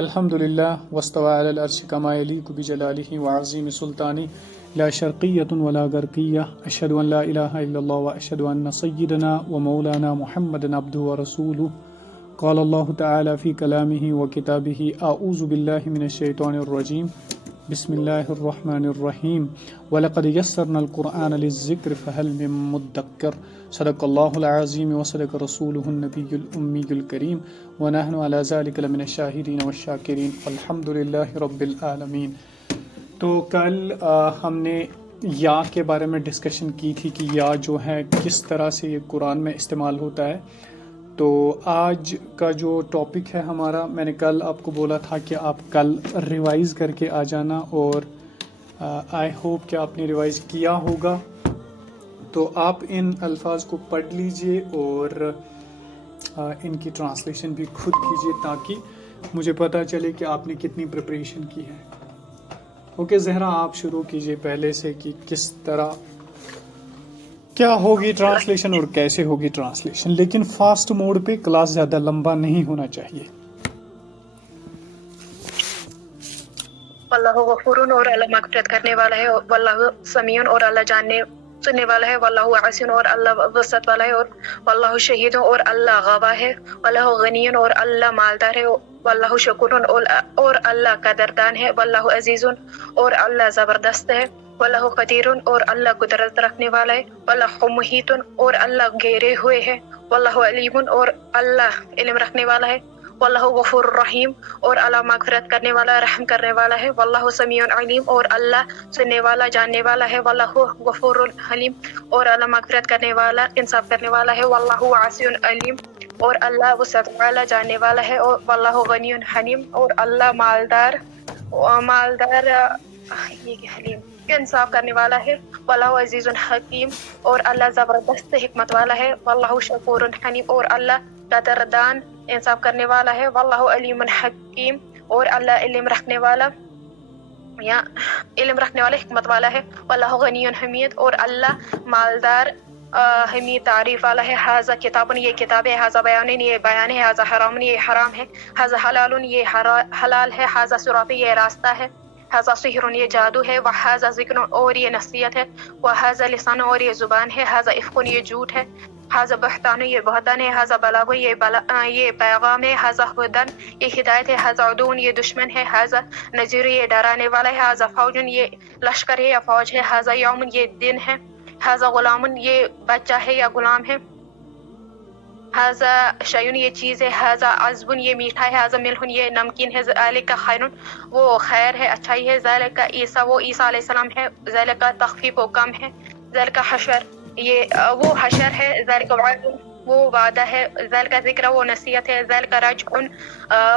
الحمد لله واستوى على العرش كما يليق بجلاله وعظيم سلطانه لا شرقية ولا غربية أشهد أن لا إله إلا الله وأشهد أن سيدنا ومولانا محمد عبده ورسوله قال الله تعالى في كلامه وكتابه أعوذ بالله من الشيطان الرجيم بسم الله الرحمن الرحيم ولقد يسرنا القرآن للذكر فهل من مدكر صدق الله العظيم وصدق رسوله النبي الأمي الكريم ونحن على ذلك لمن الشاهدين والشاكرين والحمد لله رب العالمين۔ تو کل ہم نے یا کے بارے میں ڈسکشن کی تھی کہ یا جو ہے کس طرح سے یہ قرآن میں استعمال ہوتا ہے۔ تو آج کا جو ٹاپک ہے ہمارا، میں نے کل آپ کو بولا تھا کہ آپ کل ریوائز کر کے آ جانا، اور آئی ہوپ کہ آپ نے ریوائز کیا ہوگا۔ تو آپ ان الفاظ کو پڑھ لیجئے اور ان کی ٹرانسلیشن بھی خود کیجئے تاکہ مجھے پتہ چلے کہ آپ نے کتنی پریپریشن کی ہے۔ اوکے زہرا، آپ شروع کیجئے پہلے سے کہ کس طرح کیا ہوگی ٹرانسلیشن اور کیسے ہوگی ٹرانسلیشن، لیکن فاسٹ موڈ پہ، کلاس زیادہ لمبا نہیں ہونا چاہیے۔ واللہ غفور، اور اللہ مغفرت کرنے والا ہے، واللہ سمیع، اور اللہ جاننے سننے والا ہے، واللہ عاصم، اور اللہ وسعت والا ہے، اور واللہ شہید، اور اللہ گواہ ہے، واللہ غنی، اور اللہ مالدار ہے، واللہ شکور، اور اللہ قدردان ہے، واللہ عزیز، اور اللہ زبردست ہے، واللہ قدیر، اور اللہ قدرت رکھنے والا ہے، واللہ محیط، اور اللہ گھیرے ہوئے ہے، واللہ علیم، اور اللہ علم رکھنے والا ہے، واللہ غفور الرحیم، اور اللہ مغفرت کرنے والا، رحم کرنے والا ہے، واللہ سمیع علیم، اور اللہ سننے والا، جاننے والا ہے، واللہ غفور الحلیم، اور اللہ مغفرت کرنے والا، انصاف کرنے والا ہے، واللہ واسع علیم، اور اللہ وسعت والا، جاننے والا ہے، اور واللہ غنی حلیم، اور اللہ مالدار حلیم انصاف کرنے والا ہے، واللہ عزیز حکیم، اور اللہ زبردست حکمت والا ہے، واللہ شکور حلیم، اور اللہ قدردان انصاف کرنے والا ہے، واللہ علیم حکیم، اور اللہ علم رکھنے والا حکمت والا ہے، واللہ غنی حمید، اور اللہ مالدار حمید تعریف والا ہے۔ ھذا کتاب، یہ کتاب ہے، ھذا بیان، یہ بیان ہے، ھذا حرام، یہ حرام ہے، ھذا حلال، یہ حلال ہے، ھذا صراط، یہ راستہ ہے، ھذا سحر، یہ جادو ہے، وھذا ذکر، اور یہ نصیحت ہے، وھذا لسان، اور یہ زبان ہے، ھذا افک، یہ جھوٹ ہے، ھذا بہتان، یہ بہتان ہے، ھذا بلاغ، یہ پیغام ہے، ھذا ھدی، یہ ہدایت ہے، ھذا عدو، یہ دشمن ہے، ھذا نذیر، یہ ڈرانے والا ہے، ھذا فوج، یہ لشکر ہے یا فوج ہے، ھذا یوم، یہ دن ہے، ھذا غلام، یہ بچہ ہے یا غلام ہے، ھذا شیء، یہ چیز ہے، ھذا عذب، یہ میٹھا ہے، ھذا ملح، یہ نمکین ہے، ذالک خیر، وہ خیر ہے، اچھائی ہے، ذالک عیسیٰ، وہ عیسیٰ علیہ السلام ہے، ذالک تخفیف، وہ کم ہے، ذالک حشر، یہ وہ حشر ہے، ذالک وعد، وہ وعدہ ہے، ذالک ذکر، وہ نصیحت ہے، ذالک رجع،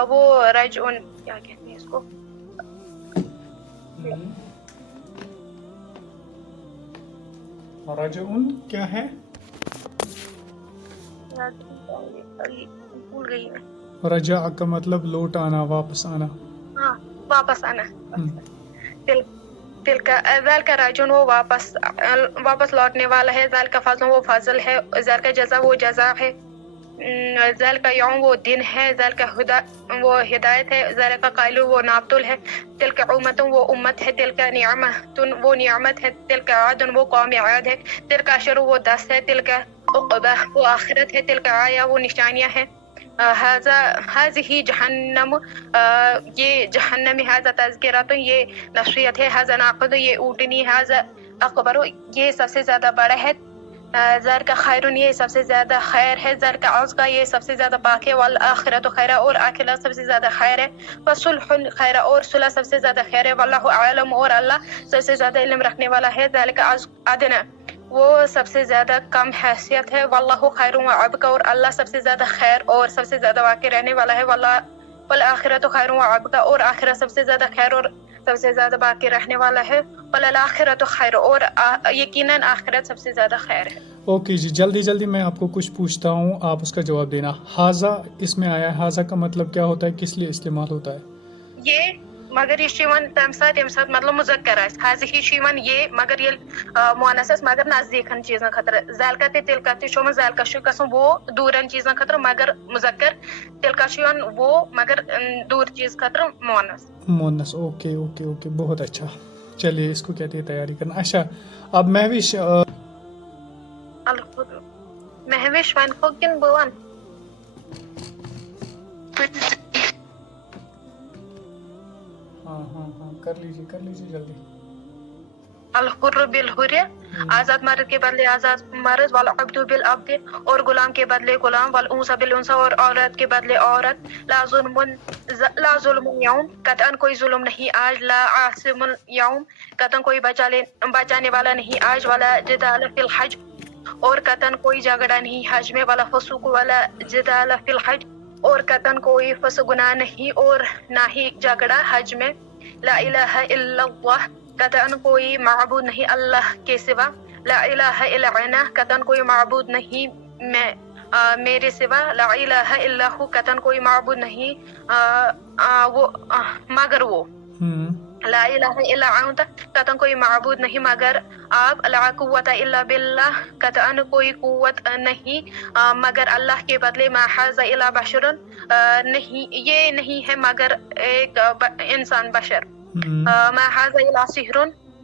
وہ رجع، کیا کہتے ہیں اس کو، رجعن کیا ہے؟ بھول گئی میں۔ رجع کا مطلب لوٹ آنا، واپس آنا۔ ہاں، واپس آنا۔ ذالک راجعون، وہ واپس لوٹنے والا ہے، ذالک فضل، وہ فضل ہے، ذالک جزا، وہ جزا ہے، ذالک یوم، وہ دن ہے، ذالک ہدی، وہ ہدایت ہے، ذالک قائل، وہ نابتل ہے، تلک امت، وہ امت ہے، تلک نعمت، وہ نعمت ہے، تلک عاد، وہ قوم عاد ہے، تلک عشر، وہ 10 ہے، تلک عقبہ، وہ آخرت ہے، تلک آیہ، وہ نشانیاں ہیں، ھذہ جہنم، یہ جہنم، ھذا تذکرۃ، یہ نصیحت ہے، ھذا ناقۃ، یہ اونٹنی، ھذا اکبر، یہ سب سے زیادہ بڑا ہے، ذالک خیر، یہ سب سے زیادہ خیر ہے، ذالک ازکی، یہ سب سے زیادہ پاک ہے، والآخرۃ خیر، اور آخرت سب سے زیادہ خیر ہے، وصلح خیر، اور صلح سب سے زیادہ خیر ہے، واللہ اعلم، اور اللہ سب سے زیادہ علم رکھنے والا ہے، ذالک ادنی، وہ سب سے زیادہ کم حیثیت ہے، واللہ خیر وابقی، اور اللہ سب سے زیادہ خیر اور سب سے زیادہ باقی رہنے والا ہے، والآخرۃ خیر وابقی، اور آخرت سب سے زیادہ خیر اور سب سے زیادہ باقی رہنے والا ہے، والآخرۃ خیر، اور یقیناً آخرت سب سے زیادہ خیر ہے۔ اوکے جی، جلدی میں آپ کو کچھ پوچھتا ہوں، آپ اس کا جواب دینا۔ ھذا اس میں آیا ہے، ھذا کا مطلب کیا ہوتا ہے، کس لیے استعمال ہوتا ہے؟ یہ مگر یہ تمہ سات مطلب مذکر حاضی یہ مگر یل مونس مگر نزدیکن چیزن خطر ذالکہ تلکہ تم ذالکہ گھن وہ دورن چیزن خطر مگر مذکر تلکہ وہ مگر دور چیز خطر مونس. اوکے اوکے اوکے بہت اچھا. چلیے اس کو کہتے ہیں تیاری کرنا. اچھا اب مہوش مہوش ون ہو کن بہ ون ہاں کر لیجیے جلدی. الحر بالحر آزاد مرد کے بدلے آزاد مرد، والعبد بالعبد اور غلام کے بدلے غلام، والانثى بالانثى اور عورت کے بدلے عورت. لا ظلم یوم قطعاً کوئی ظلم نہیں آج، لا عاصم یوم قطعاً کوئی بچانے والا نہیں آج، ولا جدال فی الحج اور قطعاً کوئی جھگڑا نہیں حج میں، ولا فسوق ولا جدال فی الحج اور قطعاً کوئی فسق گناہ نہیں اور نہ ہی جھگڑا حج میں. لا الہ الا اللہ قطعاً کوئی معبود نہیں اللہ کے سوا، لا الہ الا انا قطعاً کوئی معبود نہیں میرے سوا، لا الہ الا ہو قطعاً کوئی معبود نہیں وہ مگر وہ، لا الہ الا انت قطعاً کوئی معبود نہیں مگر آپ، لا قوت الا باللہ قطعاً کوئی قوت نہیں مگر اللہ کے بدلے. ما ھذا الا بشر نہیں یہ نہیں ہے مگر ایک انسان بشر. ما ھذا الا سحر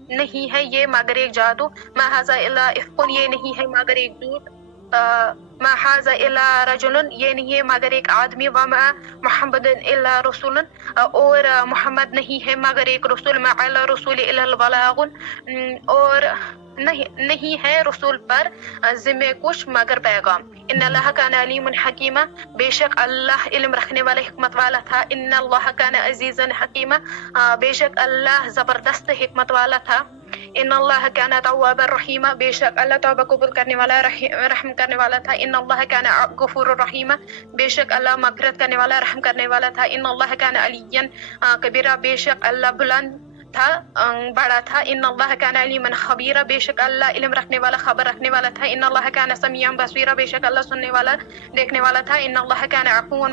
نہیں ہے یہ مگر ایک جادو. ما ھذا الا افق یہ نہیں ہے مگر ایک جھوٹ. ما ھذا الا رجل یہ نہیں ہے مگر ایک آدمی. وما محمد الا رسول اور محمد نہیں ہے مگر ایک رسول. ما علی الرسول الا البلاغ اور نہیں ہے رسول پر ذمہ کچھ مگر پیغام. ان اللہ کان علیم حکیما بے شک اللہ علم رکھنے والا حکمت والا تھا. ان اللہ کان عزیزا حکیما بے شک اللہ زبردست حکمت والا تھا. ان اللہ کان توابا رحیما بے شک اللہ توبہ قبول کرنے والا رحم کرنے والا تھا. ان اللہ کان غفور الرحیما بے شک اللہ مغفرت کرنے والا رحم کرنے والا تھا. ان اللہ کان علیا کبیرا بے شک اللہ بلند تھا بڑا تھا. ان اللہ کان علیما خبیرا بے شک اللہ علم رکھنے والا خبر رکھنے والا تھا. ان اللہ کان سمیعا بصیرا بے شک اللہ سننے والا دیکھنے والا تھا. ان اللہ کان عفوا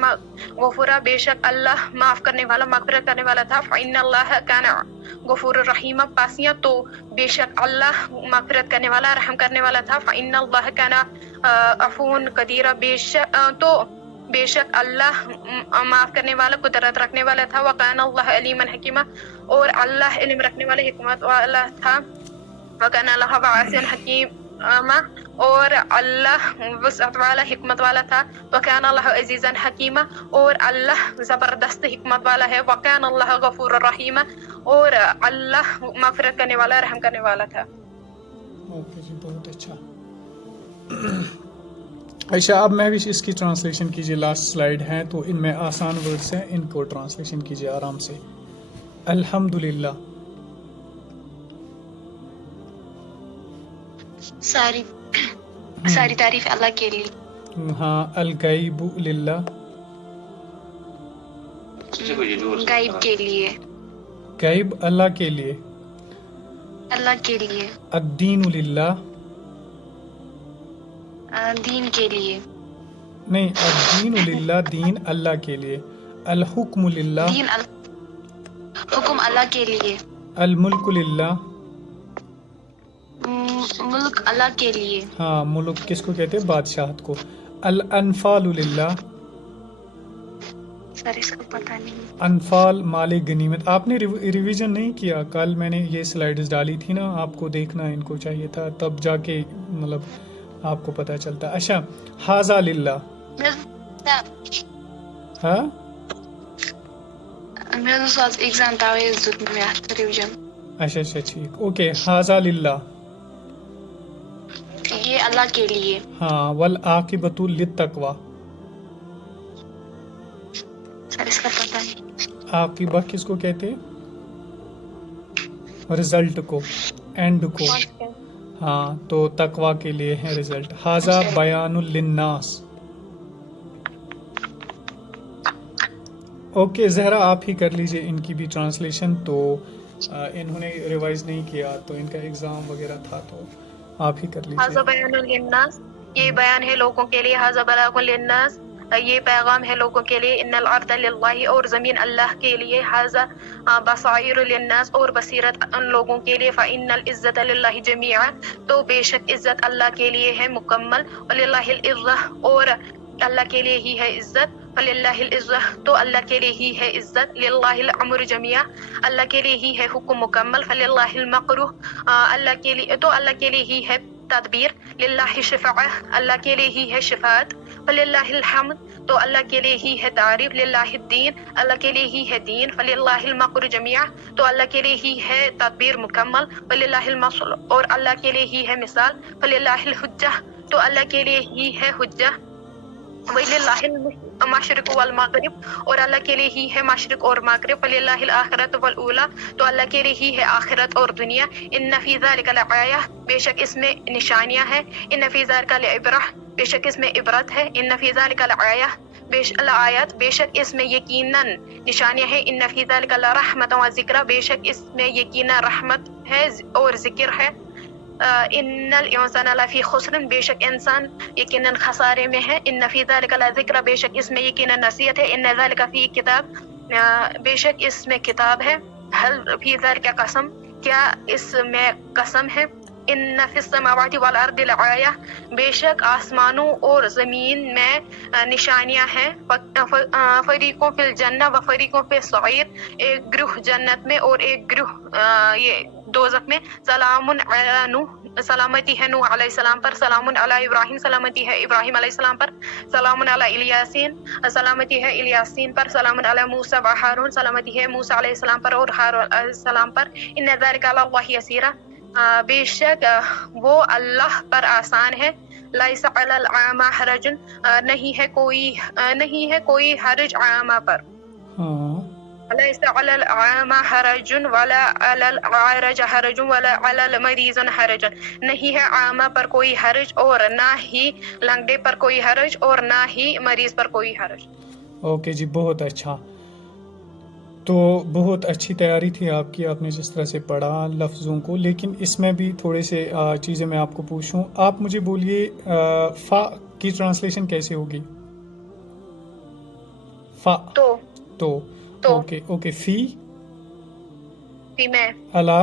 غفورا بے شک اللہ معاف کرنے والا مغفرت کرنے والا تھا. فإن اللہ کان غفور الرحیم پاسیاں تو بے شک اللہ مغفرت کرنے والا رحم کرنے والا تھا. فإن اللہ کان عفوا قدیرا بے شک اللہ معاف کرنے والا قدرت رکھنے والا تھا. وکان اللہ علیما حکیما اور اللہ علم رکھنے والا حکمت والا تھا. وکان اللہ واسعا حکیما اور اللہ وسعت والا حکمت والا تھا. وکان اللہ عزیزا حکیما اور اللہ زبردست حکمت والا ہے. وکان اللہ غفور الرحیم اور اللہ مغفرت کرنے والا رحم کرنے والا تھا. اوکے جی بہت اچھا. اچھا اب میں بھی اس کی ٹرانسلیشن کیجیے. لاسٹ سلائیڈ ہیں تو ان میں آسان ورڈس ہیں، ان کو ٹرانسلیشن کیجیے آرام سے. الحمدللہ ساری تعریف اللہ کے لیے. ہاں. الغیب للہ غیب کے لیے. غیب اللہ کے لیے. اللہ کے لیے. الدین للہ دین کے لیے. نہیں الدین للہ دین اللہ کے لیے. الحکم للہ حکم اللہ کے لیے. الملک للہ ملک اللہ کے لیے. ہاں ملک کس کو کہتے ہیں؟ بادشاہت کو. الانفال للہ سر اس کو پتہ نہیں. انفال مال غنیمت. آپ نے ریویژن نہیں کیا کل میں نے یہ سلائیڈز ڈالی تھی نا، آپ کو دیکھنا ان کو چاہیے تھا تب جا کے مطلب آپ کو پتہ چلتا. اچھا ھذا للہ ہاں میرے ساتھ ایگزام تاویز دیت مےٚ اتھ ریویژن. اچھا ٹھیک. اوکے ھذا للہ یہ اللہ کے لیے. ہاں. والعاقبۃ للتقویٰ سر اس کا پتہ نہیں. عاقبہ کس کو کہتے ہیں؟ رزلٹ کو، اینڈ کو. ہاں تو تقویٰ کے لیے ہے رزلٹ. ھذا بیان للناس. اوکے زہرا آپ ہی کر لیجئے ان کی بھی ٹرانسلیشن. تو انہوں نے ریوائز نہیں کیا تو ان کا ایگزام وغیرہ تھا تو آپ ہی کر لیجئے. ھذا بیان للناس یہ بیان ہے لوگوں کے لیے. ھذا بلاغ للناس یہ پیغام ہے لوگوں کے لیے، ان الارض للہ، اور زمین اللہ کے لیے، ھذا بصائر للناس، اور بصیرت ان لوگوں کے لیے، فإن العزت للہ جمیعا، تو بے شک عزت اللہ کے لیے ہے مکمل، وللہ العزہ، اور اللہ کے لیے ہی ہے عزت، فللہ العزہ، تو اللہ کے لیے ہی ہے عزت، للہ الامر جمیعا، اللہ کے لیے ہی ہے حکم مکمل، فللہ المکر، اللہ کے لیے، تو اللہ کے لیے ہی ہے تدبیر، للہ شفاعہ، اللہ کے لیے ہی ہے شفاعت، فللہ الحمد، تو اللہ کے لیے ہی ہے تعریف، للہ الدین، اللہ کے لیے ہی ہے دین، فللہ المکر جمیعا، تو اللہ کے لیے ہی ہے تدبیر مکمل، فللہ المثل، اور اللہ کے لیے ہی ہے مثال، فللہ الحجہ، تو اللہ کے لیے ہی ہے حجہ، وَلِلَّهِ المشرق والمغرب، اور اللہ کے لیے ہی ہے مشرق اور مغرب، فَلِلَّهِ الآخرۃ وَالْأُولَىٰ، تو اللہ کے لیے ہی ہے آخرت اور دنیا، إِنَّ فِي ذَلِكَ لَآیَةً، بے شک اس میں نشانیاں ہیں، إِنَّ فِي ذَلِكَ لَعِبْرَةً، بے شک اس میں عبرت ہے، إِنَّ فِي ذَلِكَ لَآیَةً، لآیات، بے شک اس میں یقیناً نشانیاں ہیں، إِنَّ فِي ذَلِكَ لَرَحْمَةً وَذِکْرَىٰ، بے شک اس میں یقیناً رحمت ہے اور ذکر ہے، ان الانسان لفی خسر، بے شک انسان یقیناً خسارے میں ہے، ان فی ذلک لذکر، بے شک اس میں یقیناً نصیحت ہے، ان ذلک فی کتاب، بے شک اس میں کتاب ہے، حل فی ذلک قسم، کیا اس میں قسم ہے، ان فی السماوات والارض لآیہ، بے شک آسمانوں اور زمین میں نشانیاں ہیں، فریقوں فی الجنہ و فریقوں فی السعیر، ایک گروہ جنت میں اور ایک گروہ یہ دوزخ میں، سلام علی نوح، سلامتی ہے نوح علیہ السلام پر، سلام علی ابراہیم، سلامتی ہے ابراہیم علیہ السلام پر، سلام علی الیاسین، سلامتی ہے الیاسین پر، سلام علی موسیٰ و ہارون، سلامتی ہے موسیٰ علیہ السلام پر اور ہارون علیہ السلام پر، ان ذلک علی اللہ یسیرا، بے شک وہ اللہ پر آسان ہے، لیس علی الاعمى حرج، نہیں ہے کوئی حرج اعمى پر، ہاں ليس على الأعمى حرج ولا على الأعرج حرج ولا على المريض حرج، نہیں ہے اعمى پر کوئی حرج اور نہ ہی لنگڑے پر کوئی حرج اور نہ ہی مریض پر کوئی حرج۔ اوکے جی، بہت اچھا، تو بہت اچھی تیاری تھی آپ کی، آپ نے جس طرح سے پڑھا لفظوں کو، لیکن اس میں بھی تھوڑے سے چیزیں میں آپ کو پوچھوں، آپ مجھے بولیے فا کی ٹرانسلیشن کیسے ہوگی؟ فا تو اوکے فی میں الا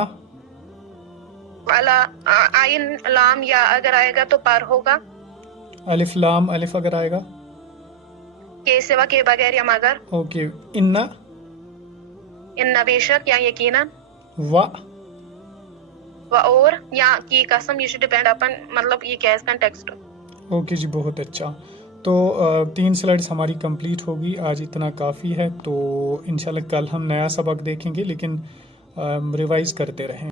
عین لام یا اگر آئے گا تو پر ہوگا، الف لام الف اگر آئے گا، کے سوا کے بغیر یا مگر، اوکے ان بے شک یا یقیناً، و و اور یا کی قسم، یہ ڈپینڈ اپن مطلب یہ کیا ہے اس کا ٹیکسٹ۔ اوکے جی، بہت اچھا، تو 3 سلائڈس ہماری کمپلیٹ ہوگی، آج اتنا کافی ہے، تو انشاءاللہ کل ہم نیا سبق دیکھیں گے، لیکن ریوائز کرتے رہیں۔